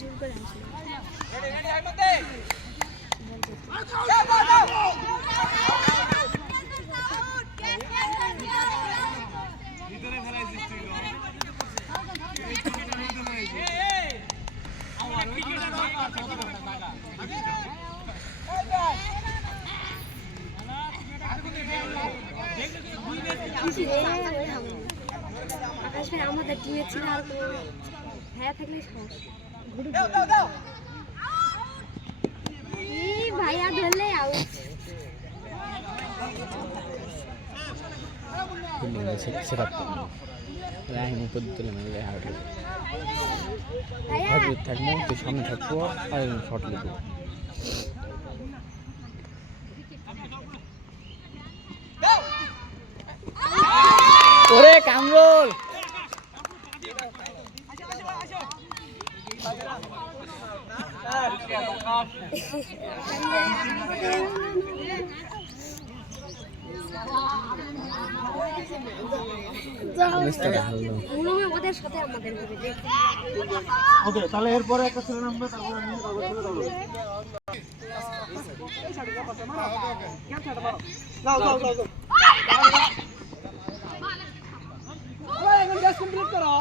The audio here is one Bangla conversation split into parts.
জোর করে আনছিল ভিতরে ফেলাইছিস তুই আকাশ ভাই আমাদের টিমে ছিল আর হ্যাঁ থাকলে ভাইয়া ধরলে আউট setup রাহিম উপর তুলে মেরে হার্ট হার্ট থাকবো তো সামনে থাকবো আর শট লিখবো ওরে কামরুল ওদের সাথে আমাদের ওকে তাহলে এরপরে একটা ছেলে নামবে তারপর আমি যাও যাও যাও এখন ব্যাচ কমপ্লিট করো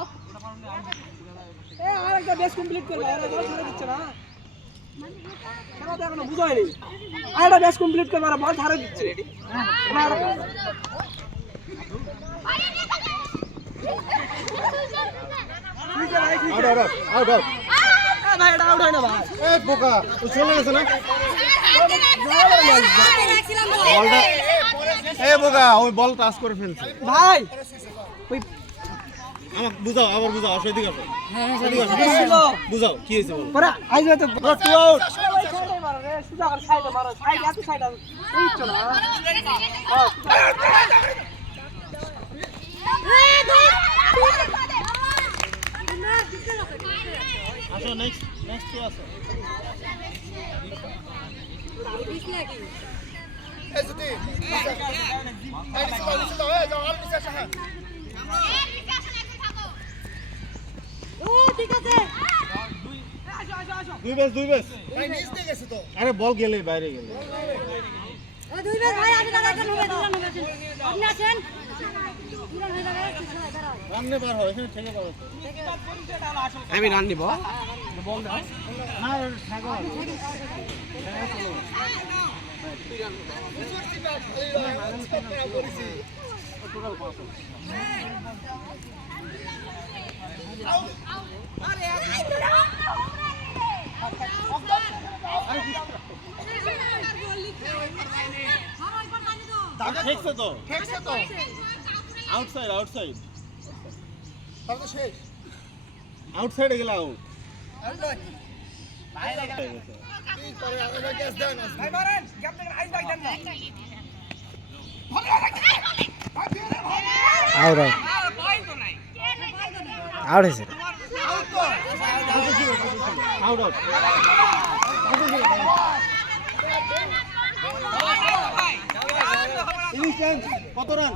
আরেকটা ব্যাচ কমপ্লিট করো ওরা বল ছেড়ে দিচ্ছে না কেন তো এখনো বুঝায়নি আরেকটা ব্যাচ কমপ্লিট করো ওরা বল ছেড়ে দিচ্ছে আউট ভাই এটা আউট হয় না ভাই এ বোকা ও চলে গেছে না বলটা এ বোকা ওই বল টাচ করে ফেলছে ভাই ওই আমাকে বুঝাও আবার বুঝাও আসো এদিকে আসো হ্যাঁ এদিকে আসো বুঝাও কি হয়েছে বল পরে আইলো তো টু আউট সুজা আর সাইডে মারো সাইড এত সাইড এই চলো আসো নেক্সট কি আছে এই যদি এই দিছে যাও আর নিচে আসো হ্যাঁ ও ঠিক আছে দুই বেস ভাই নিচ দিয়ে গেছে তো আরে বল গেলে বাইরে গেলে ও দুই বেস ভাই আমি দাদা কেন হবে আপনি আছেন রান্নে বার হয় এখানে থেকে পারো আমি রান নিব বল দাও না থাকো ঠিকছে তো আউটসাইড তাহলে তো শেষ আউটসাইডে গেল আউট বাইরে গেছে কি করে আগে গ্যাস দেন ভাই মারেন গ্যাপ থেকে আইস ভাই দেন না আউট হয়েছে আউট কত রান